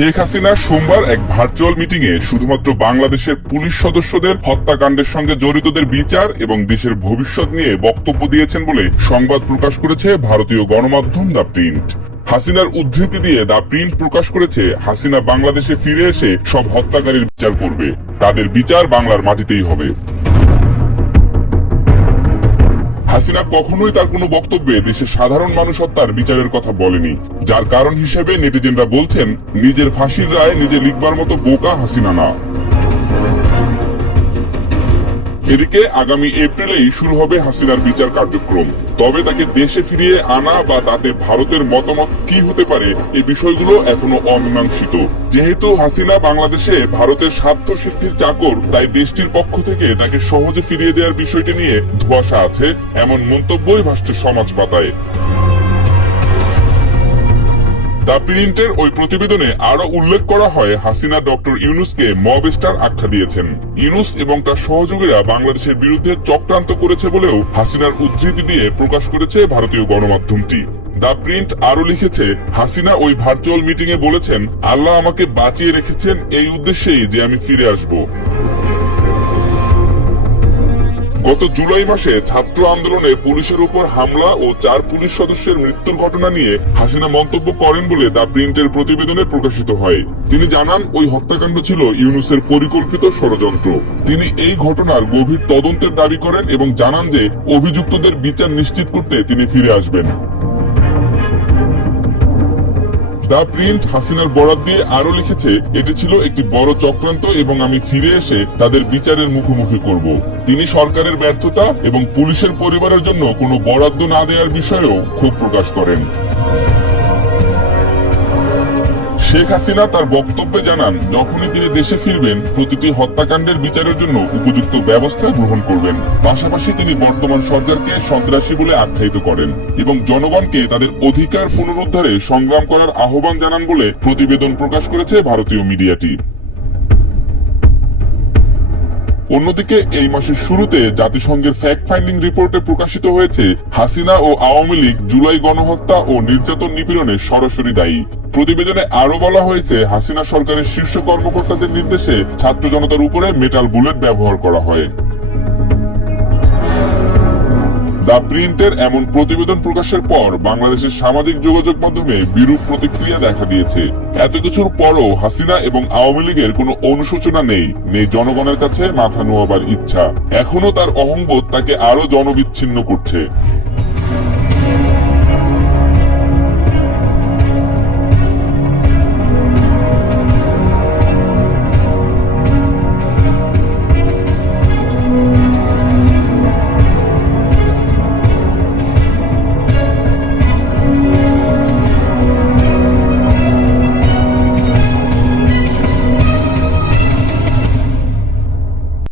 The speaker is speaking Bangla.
শেখ হাসিনা সোমবার এক ভার্চুয়াল মিটিং এ শুধুমাত্র বাংলাদেশের পুলিশ সদস্যদের হত্যাকাণ্ডের সঙ্গে জড়িতদের বিচার এবং দেশের ভবিষ্যৎ নিয়ে বক্তব্য দিয়েছেন বলে সংবাদ প্রকাশ করেছে ভারতীয় গণমাধ্যম দ্য প্রিন্ট। হাসিনার উদ্ধৃতি দিয়ে দ্য প্রিন্ট প্রকাশ করেছে, হাসিনা বাংলাদেশে ফিরে এসে সব হত্যাকারীর বিচার করবে, তাদের বিচার বাংলার মাটিতেই হবে। হাসিনা কখনোই তার কোনো বক্তব্যে দেশের সাধারণ মানুষ হত্যার বিচারের কথা বলেনি, যার কারণ হিসেবে নেটিজেনরা বলছেন নিজের ফাঁসির রায় নিজে লিখবার মতো বোকা হাসিনা না। এদিকে আগামী এপ্রিলেই শুরু হবে হাসিনার বিচার কার্যক্রম। তবে তাকে দেশে ফিরিয়ে আনা বা তাতে ভারতের মতামত কি হতে পারে, এই বিষয়গুলো এখনো অমীমাংসিত। যেহেতু হাসিনা বাংলাদেশে ভারতের স্বার্থ সিদ্ধির চাকর, তাই দেশটির পক্ষ থেকে তাকে সহজে ফিরিয়ে দেওয়ার বিষয়টি নিয়ে ধোঁয়াশা আছে, এমন মন্তব্যই ভাসছে সমাজ পাতায়। দ্য প্রিন্টের ওই প্রতিবেদনে আরো উল্লেখ করা হয়, হাসিনা ডক্টর ইউনূসকে মব স্টার আখ্যা দিয়েছেন। ইউনূস এবং তার সহযোগীরা বাংলাদেশের বিরুদ্ধে চক্রান্ত করেছে বলেও হাসিনার উদ্ধৃতি দিয়ে প্রকাশ করেছে ভারতীয় গণমাধ্যমটি। দ্য প্রিন্ট আরো লিখেছে, হাসিনা ওই ভার্চুয়াল মিটিং এ বলেছেন, আল্লাহ আমাকে বাঁচিয়ে রেখেছেন এই উদ্দেশ্যেই যে আমি ফিরে আসব। গত জুলাই মাসে ছাত্র আন্দোলনে পুলিশের উপর হামলা ও 4 পুলিশ সদস্যের মৃত্যুর ঘটনা নিয়ে হাসিনা মন্তব্য করেন বলে দ্য প্রিন্টের প্রতিবেদনে প্রকাশিত হয়। তিনি জানান, ওই হত্যাকাণ্ড ছিল ইউনূসের পরিকল্পিত ষড়যন্ত্র। তিনি এই ঘটনার গভীর তদন্তের দাবি করেন এবং জানান যে অভিযুক্তদের বিচার নিশ্চিত করতে তিনি ফিরে আসবেন। দ্য প্রিন্ট হাসিনার বরাত দিয়ে আরো লিখেছে, এটি ছিল একটি বড় চক্রান্ত এবং আমি ফিরে এসে তাদের বিচারের মুখোমুখি করব। তিনি সরকারের ব্যর্থতা এবং পুলিশের পরিবারের জন্য কোনো বরাদ্দ না দেওয়ার বিষয়েও ক্ষোভ প্রকাশ করেন। শেখ হাসিনা তার বক্তব্যে জানান, যখনই তিনি দেশে ফিরবেন প্রতিটি হত্যাকাণ্ডের বিচারের জন্য উপযুক্ত ব্যবস্থা গ্রহণ করবেন। পাশাপাশি তিনি বর্তমান সরকারকে সন্ত্রাসী বলে আখ্যায়িত করেন এবং জনগণকে তাদের অধিকার পুনরুদ্ধারে সংগ্রাম করার আহ্বান জানান বলে প্রতিবেদন প্রকাশ করেছে ভারতীয় মিডিয়াটি। অন্যদিকে এই মাসের শুরুতে জাতিসংঘের ফ্যাক্ট ফাইন্ডিং রিপোর্টে প্রকাশিত হয়েছে, হাসিনা ও আওয়ামী লীগ জুলাই গণহত্যা ও নির্যাতন নিপীড়নে সরাসরি দায়ী। প্রতিবেদনে আরো বলা হয়েছে, হাসিনা সরকারের শীর্ষ কর্মকর্তাদের নির্দেশে ছাত্র জনতার উপরে মেটাল বুলেট ব্যবহার করা হয়। দ্য প্রিন্টের এমন প্রতিবেদন প্রকাশের পর বাংলাদেশের সামাজিক যোগাযোগ মাধ্যমে বিরূপ প্রতিক্রিয়া দেখা দিয়েছে। এত কিছুর পরও হাসিনা এবং আওয়ামী লীগের কোনো অনুশোচনা নেই জনগণের কাছে মাথা নোয়াবার ইচ্ছা। এখনো তার অহংবোধ তাকে আরো জনবিচ্ছিন্ন করছে।